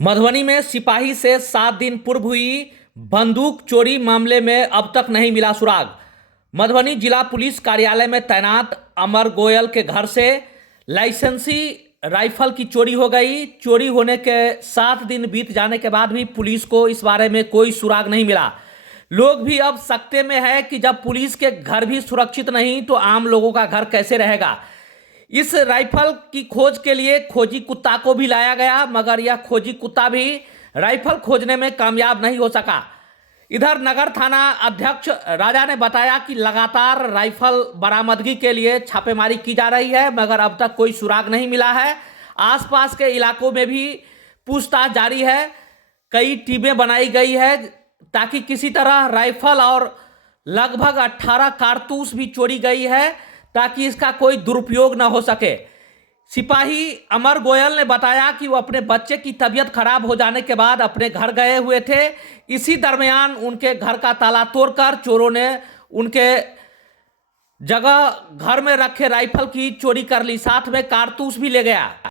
मधुबनी में सिपाही से 7 दिन पूर्व हुई बंदूक चोरी मामले में अब तक नहीं मिला सुराग। मधुबनी जिला पुलिस कार्यालय में तैनात अमर गोयल के घर से लाइसेंसी राइफल की चोरी हो गई। चोरी होने के 7 दिन बीत जाने के बाद भी पुलिस को इस बारे में कोई सुराग नहीं मिला। लोग भी अब सकते में है कि जब पुलिस के घर भी सुरक्षित नहीं तो आम लोगों का घर कैसे रहेगा। इस राइफल की खोज के लिए खोजी कुत्ता को भी लाया गया, मगर यह खोजी कुत्ता भी राइफल खोजने में कामयाब नहीं हो सका। इधर नगर थाना अध्यक्ष राजा ने बताया कि लगातार राइफल बरामदगी के लिए छापेमारी की जा रही है, मगर अब तक कोई सुराग नहीं मिला है। आसपास के इलाकों में भी पूछताछ जारी है। कई टीमें बनाई गई है ताकि किसी तरह राइफल और लगभग 18 कारतूस भी चोरी गई है ताकि इसका कोई दुरुपयोग ना हो सके। सिपाही अमर गोयल ने बताया कि वो अपने बच्चे की तबीयत खराब हो जाने के बाद अपने घर गए हुए थे। इसी दरमियान उनके घर का ताला तोड़कर चोरों ने उनके जगह घर में रखे राइफल की चोरी कर ली, साथ में कारतूस भी ले गया।